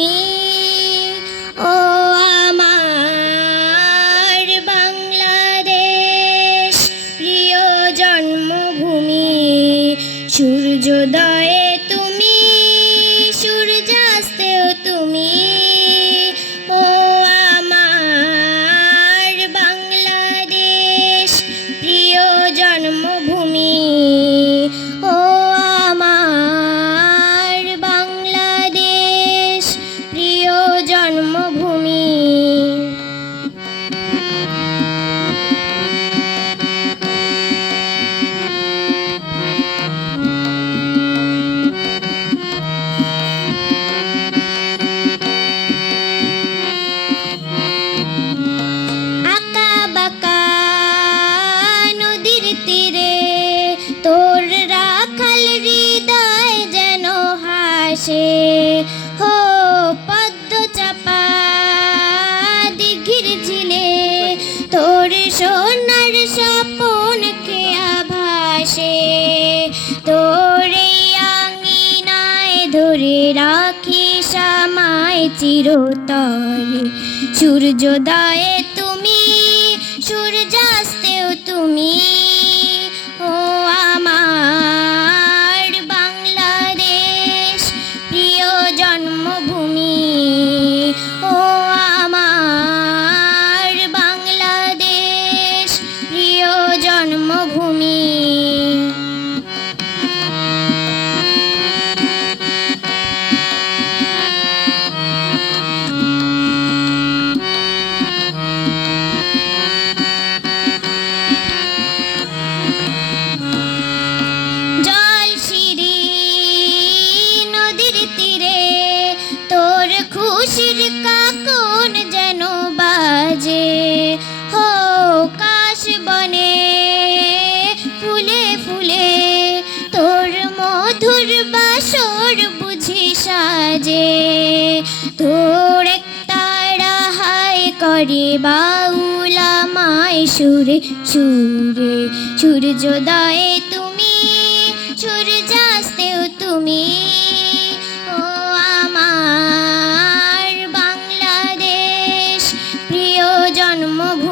তুমি ও আমার বাংলাদেশ প্রিয় জন্মভূমি সূর্যোদয়ে জন্মভূমি সোনার স্বপনকে আভাসে তোরে আঙিনায় ধরে রাখি সামায় চিরতরে। সূর্যোদয়ে তুমি সূর্যাস্তেও খুশির কাকন যেন বাজে। হো, কাশ বনে, ফুলে ফুলে, তোর মধুর বাসর বুঝি সাজে। তোর তারা হাই করে বাউলা মায় সুরে সুরে, সূর্যোদয়ে তুমি জন্মভূমি